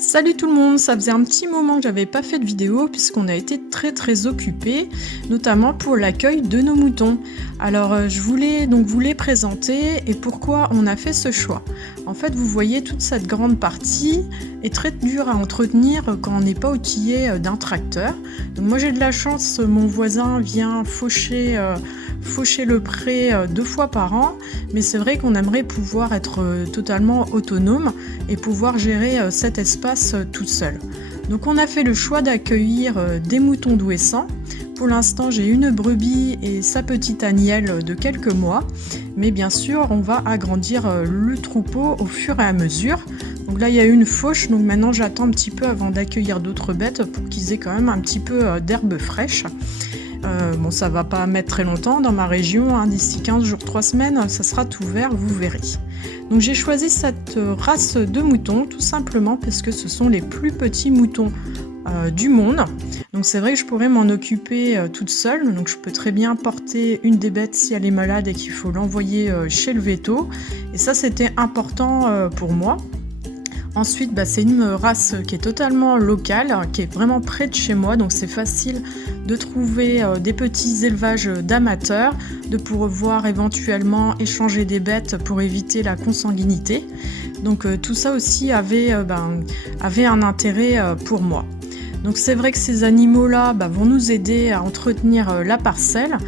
Salut tout le monde, ça faisait un petit moment que j'avais pas fait de vidéo puisqu'on a été très occupés, notamment pour l'accueil de nos moutons. Alors je voulais donc vous les présenter et pourquoi on a fait ce choix. En fait vous voyez toute cette grande partie est très dure à entretenir quand on n'est pas outillé d'un tracteur. Donc moi j'ai de la chance, mon voisin vient faucher le pré 2 fois par an, mais c'est vrai qu'on aimerait pouvoir être totalement autonome et pouvoir gérer cet espace toute seule. Donc on a fait le choix d'accueillir des moutons d'Ouessant. Pour l'instant j'ai une brebis et sa petite agnelle de quelques mois, mais bien sûr on va agrandir le troupeau au fur et à mesure. Donc là il y a une fauche, donc maintenant j'attends un petit peu avant d'accueillir d'autres bêtes pour qu'ils aient quand même un petit peu d'herbe fraîche. Bon, ça va pas mettre très longtemps dans ma région, hein, d'ici 15 jours, 3 semaines, ça sera tout vert, vous verrez. Donc j'ai choisi cette race de moutons tout simplement parce que ce sont les plus petits moutons du monde. Donc c'est vrai que je pourrais m'en occuper toute seule, donc je peux très bien porter une des bêtes si elle est malade et qu'il faut l'envoyer chez le véto. Et ça c'était important pour moi. Ensuite, c'est une race qui est totalement locale, qui est vraiment près de chez moi, donc c'est facile de trouver des petits élevages d'amateurs, de pouvoir éventuellement échanger des bêtes pour éviter la consanguinité. Donc tout ça aussi avait un intérêt pour moi. Donc c'est vrai que ces animaux-là vont nous aider à entretenir la parcelle,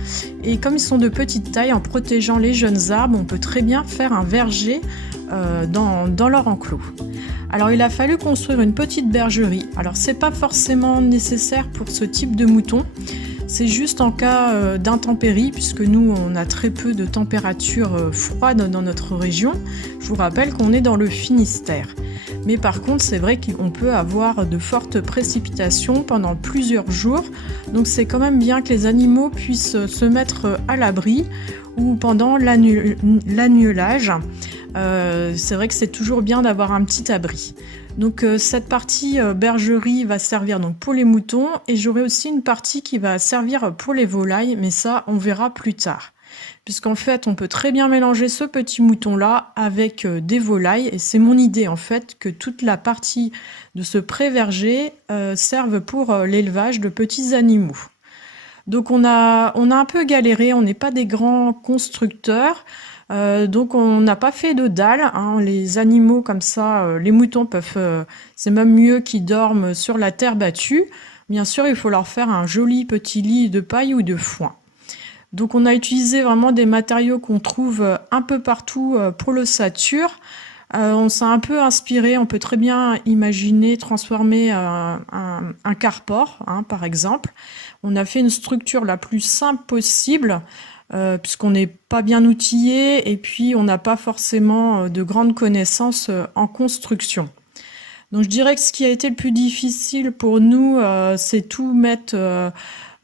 et comme ils sont de petite taille, en protégeant les jeunes arbres, on peut très bien faire un verger dans leur enclos. Alors il a fallu construire une petite bergerie. Alors c'est pas forcément nécessaire pour ce type de mouton, c'est juste en cas d'intempéries, puisque nous on a très peu de température froide dans notre région. Je vous rappelle qu'on est dans le Finistère. Mais par contre c'est vrai qu'on peut avoir de fortes précipitations pendant plusieurs jours, donc c'est quand même bien que les animaux puissent se mettre à l'abri ou pendant l'agnelage. C'est vrai que c'est toujours bien d'avoir un petit abri. Donc cette partie bergerie va servir donc pour les moutons, et j'aurai aussi une partie qui va servir pour les volailles, mais ça on verra plus tard. Puisqu'en fait on peut très bien mélanger ce petit mouton là avec des volailles, et c'est mon idée en fait que toute la partie de ce pré-verger serve pour l'élevage de petits animaux. Donc on a un peu galéré, on n'est pas des grands constructeurs. Donc on n'a pas fait de dalle, hein. Les animaux comme ça, les moutons peuvent, c'est même mieux qu'ils dorment sur la terre battue. Bien sûr, il faut leur faire un joli petit lit de paille ou de foin. Donc on a utilisé vraiment des matériaux qu'on trouve un peu partout pour l'ossature. On s'est un peu inspiré, on peut très bien imaginer transformer un carport, hein, par exemple. On a fait une structure la plus simple possible, puisqu'on n'est pas bien outillé et puis on n'a pas forcément de grandes connaissances en construction. Donc je dirais que ce qui a été le plus difficile pour nous, c'est tout mettre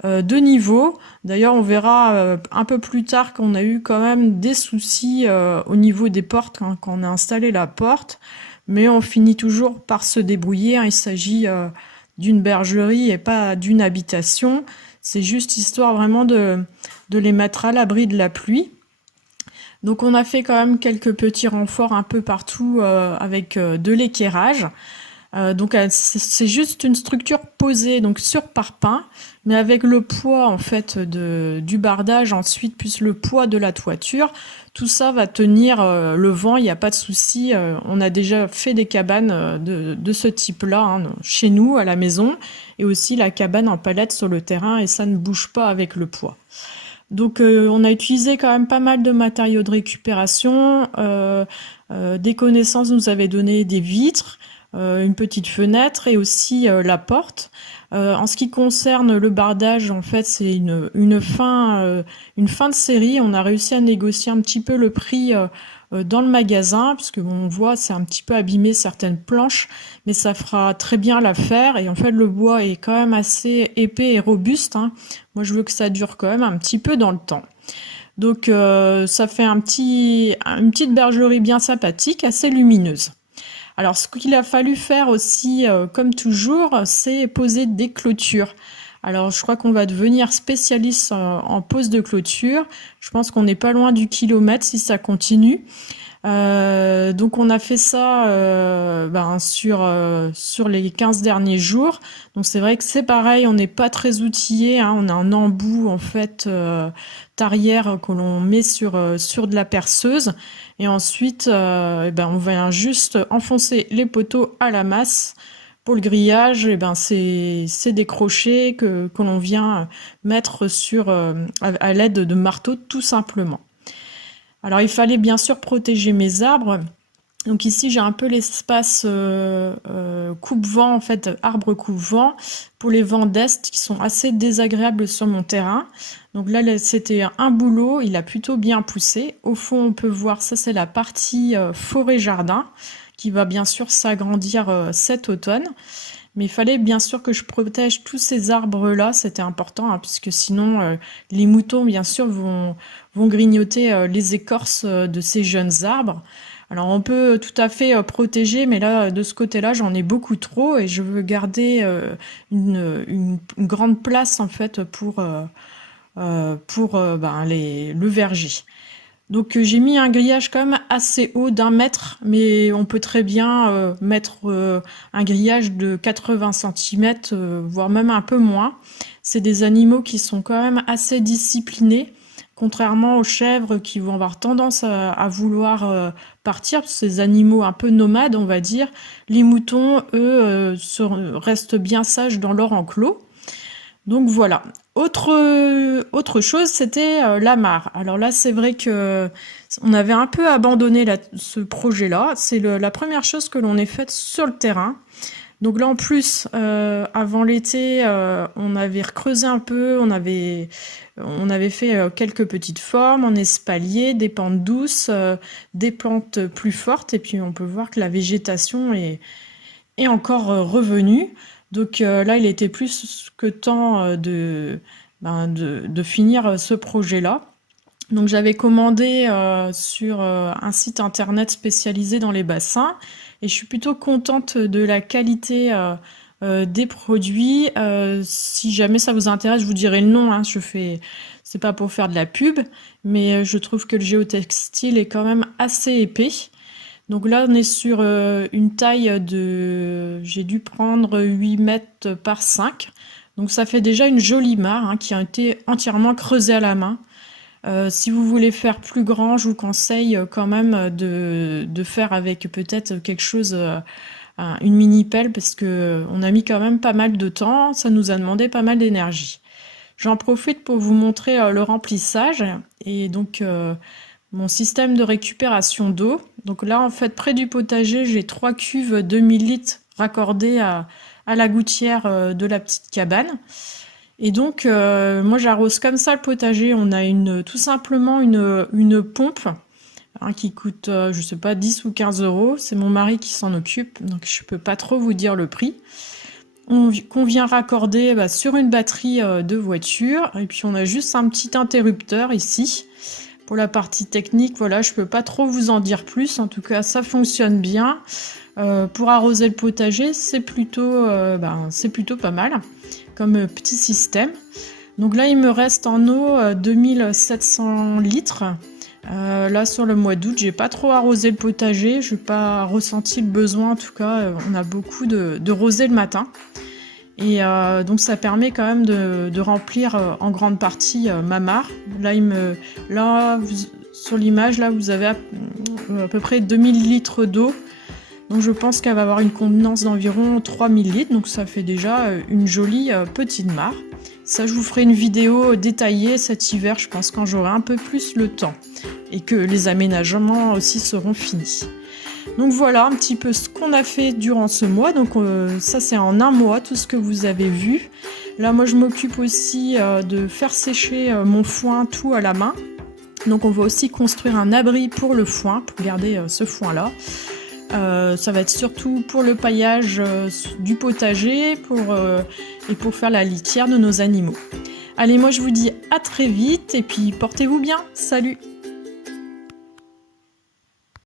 de niveau. D'ailleurs on verra un peu plus tard qu'on a eu quand même des soucis au niveau des portes quand on a installé la porte, mais on finit toujours par se débrouiller, hein. Il s'agit d'une bergerie et pas d'une habitation. C'est juste histoire vraiment de les mettre à l'abri de la pluie. Donc on a fait quand même quelques petits renforts un peu partout avec de l'équerrage. Donc c'est juste une structure posée donc sur parpaing, mais avec le poids en fait du bardage ensuite, plus le poids de la toiture, tout ça va tenir le vent, il n'y a pas de souci. On a déjà fait des cabanes de ce type-là, hein, chez nous à la maison, et aussi la cabane en palette sur le terrain, et ça ne bouge pas avec le poids. Donc on a utilisé quand même pas mal de matériaux de récupération. Des connaissances nous avaient donné des vitres, une petite fenêtre et aussi la porte. En ce qui concerne le bardage, en fait, c'est une fin de série. On a réussi à négocier un petit peu le prix dans le magasin, puisque on voit c'est un petit peu abîmé certaines planches, mais ça fera très bien l'affaire. Et en fait, le bois est quand même assez épais et robuste, hein. Moi, je veux que ça dure quand même un petit peu dans le temps. Donc, ça fait une petite bergerie bien sympathique, assez lumineuse. Alors, ce qu'il a fallu faire aussi, comme toujours, c'est poser des clôtures. Alors, je crois qu'on va devenir spécialiste en pose de clôture. Je pense qu'on n'est pas loin du kilomètre si ça continue. Donc on a fait ça sur les 15 derniers jours. Donc c'est vrai que c'est pareil, on n'est pas très outillé, hein. On a un embout en fait tarière que l'on met sur de la perceuse. Et ensuite, on vient juste enfoncer les poteaux à la masse. Pour le grillage, c'est des crochets que l'on vient mettre à l'aide de marteaux tout simplement. Alors il fallait bien sûr protéger mes arbres. Donc ici j'ai un peu l'espace coupe-vent, en fait, arbre coupe-vent, pour les vents d'est qui sont assez désagréables sur mon terrain. Donc là c'était un boulot, il a plutôt bien poussé. Au fond on peut voir, ça c'est la partie forêt-jardin qui va bien sûr s'agrandir cet automne. Mais il fallait bien sûr que je protège tous ces arbres-là, c'était important, hein, puisque sinon les moutons bien sûr vont grignoter les écorces de ces jeunes arbres. Alors on peut tout à fait protéger, mais là de ce côté-là j'en ai beaucoup trop et je veux garder une grande place en fait pour le verger. Donc j'ai mis un grillage quand même assez haut d'1 mètre, mais on peut très bien mettre un grillage de 80 cm, voire même un peu moins. C'est des animaux qui sont quand même assez disciplinés, contrairement aux chèvres qui vont avoir tendance à vouloir partir, ces animaux un peu nomades on va dire. Les moutons, eux, restent bien sages dans leur enclos. Donc voilà. Autre chose, c'était la mare. Alors là, c'est vrai que on avait un peu abandonné ce projet-là. C'est la première chose que l'on ait faite sur le terrain. Donc là, en plus, avant l'été, on avait recreusé un peu, on avait fait quelques petites formes en espalier, des pentes douces, des plantes plus fortes, et puis on peut voir que la végétation est encore revenue. Donc là, il était plus que temps de finir ce projet-là. Donc j'avais commandé sur un site internet spécialisé dans les bassins et je suis plutôt contente de la qualité des produits. Si jamais ça vous intéresse, je vous dirai le nom, hein. C'est pas pour faire de la pub, mais je trouve que le géotextile est quand même assez épais. Donc là, on est sur une taille j'ai dû prendre 8 mètres par 5. Donc ça fait déjà une jolie mare, hein, qui a été entièrement creusée à la main. Si vous voulez faire plus grand, je vous conseille quand même de faire avec peut-être quelque chose, une mini pelle, parce que on a mis quand même pas mal de temps, ça nous a demandé pas mal d'énergie. J'en profite pour vous montrer le remplissage et donc mon système de récupération d'eau. Donc là, en fait, près du potager, j'ai 3 cuves de 1000 litres raccordées à la gouttière de la petite cabane. Et donc, moi, j'arrose comme ça le potager. On a tout simplement une pompe, hein, qui coûte, je sais pas, 10 ou 15 euros. C'est mon mari qui s'en occupe, donc je peux pas trop vous dire le prix. Qu'on vient raccorder sur une batterie de voiture. Et puis, on a juste un petit interrupteur ici. Pour la partie technique, voilà, je peux pas trop vous en dire plus. En tout cas, ça fonctionne bien. Pour arroser le potager, c'est plutôt pas mal comme petit système. Donc là, il me reste en eau 2700 litres. Là, sur le mois d'août, j'ai pas trop arrosé le potager. Je n'ai pas ressenti le besoin. En tout cas, on a beaucoup de rosée le matin. Et donc ça permet quand même de remplir en grande partie ma mare. Sur l'image, là, vous avez à peu près 2000 litres d'eau. Donc je pense qu'elle va avoir une contenance d'environ 3000 litres. Donc ça fait déjà une jolie petite mare. Ça, je vous ferai une vidéo détaillée cet hiver, je pense, quand j'aurai un peu plus le temps. Et que les aménagements aussi seront finis. Donc voilà un petit peu ce qu'on a fait durant ce mois. Donc ça, c'est en un mois, tout ce que vous avez vu. Là, moi, je m'occupe aussi de faire sécher mon foin tout à la main. Donc on va aussi construire un abri pour le foin, pour garder ce foin-là. Ça va être surtout pour le paillage du potager et pour faire la litière de nos animaux. Allez, moi, je vous dis à très vite et puis portez-vous bien. Salut!